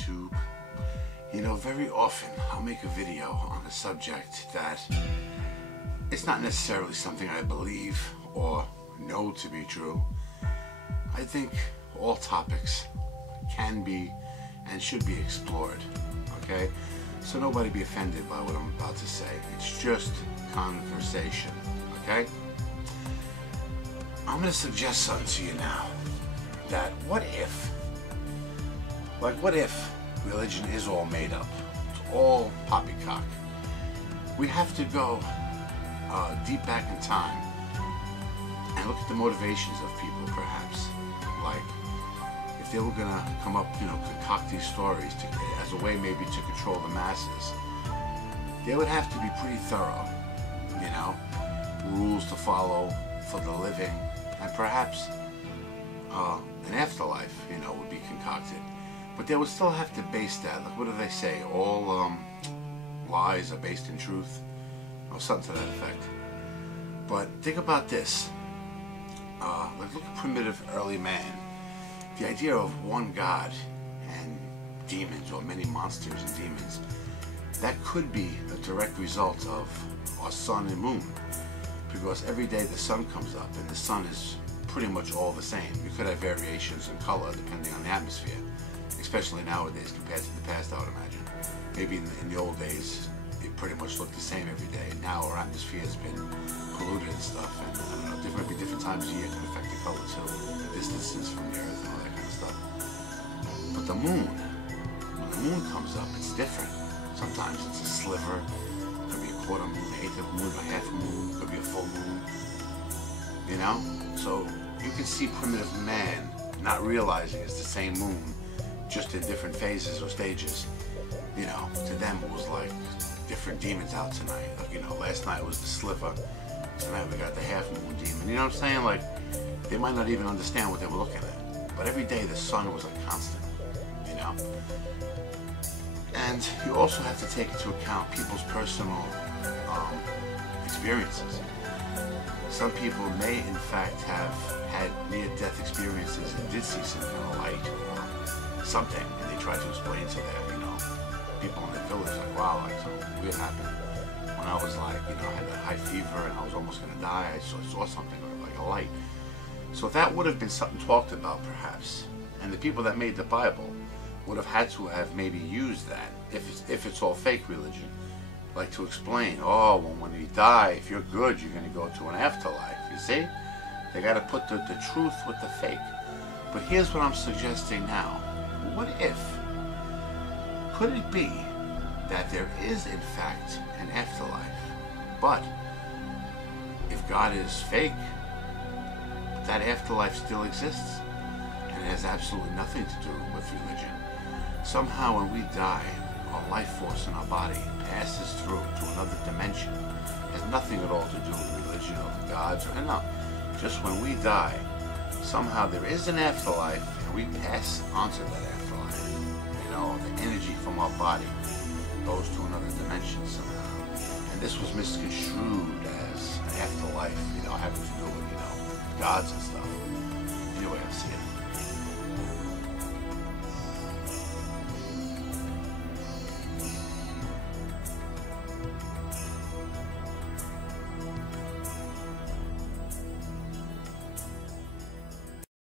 YouTube. You know, very often I'll make a video on a subject that it's not necessarily something I believe or know to be true. I think all topics can be and should be explored, okay? So nobody be offended by what I'm about to say. It's just conversation, okay? I'm gonna suggest something to you now. That what if religion is all made up? It's all poppycock. We have to go deep back in time and look at the motivations of people, perhaps. Like, if they were gonna come up, concoct these stories as a way maybe to control the masses, they would have to be pretty thorough, rules to follow for the living, and perhaps an afterlife, would be concocted. But they would still have to base that, like, what do they say? All lies are based in truth, or something to that effect. But think about this. Like, look at primitive early man. The idea of one God and demons, or many monsters and demons, that could be a direct result of our sun and moon. Because every day the sun comes up, and the sun is pretty much all the same. You could have variations in color depending on the atmosphere, especially nowadays compared to the past, I would imagine. Maybe in the old days, it pretty much looked the same every day. Now our atmosphere has been polluted and stuff, and I don't know, different times of year can affect the color too, the distances from the earth and all that kind of stuff. But the moon, when the moon comes up, it's different. Sometimes it's a sliver, it could be a quarter moon, an eighth of a moon, a half a moon, it could be a full moon, So you can see primitive man not realizing it's the same moon, just in different phases or stages. To them it was like different demons out tonight. Like, last night was the sliver, tonight we got the half moon demon. You know what I'm saying? Like, they might not even understand what they were looking at. But every day the sun was a constant, And you also have to take into account people's personal experiences. Some people may in fact have had near-death experiences and did see some kind of light or something, and they try to explain to their, people in the village, like, wow, like, something weird happened. When I was like, I had that high fever and I was almost going to die, I saw something like a light. So that would have been something talked about, perhaps. And the people that made the Bible would have had to have maybe used that, if it's all fake religion, like to explain, oh, when you die, if you're good, you're going to go to an afterlife. You see? They got to put the truth with the fake. But here's what I'm suggesting now. What if? Could it be that there is, in fact, an afterlife? But if God is fake, that afterlife still exists, and it has absolutely nothing to do with religion. Somehow when we die, our life force in our body passes through to another dimension. It has nothing at all to do with religion or the gods, or no. Just when we die, somehow there is an afterlife, and we pass onto that afterlife. The energy from our body goes to another dimension somehow. And this was misconstrued as an afterlife, having to do with, gods and stuff. Anyway, I see it.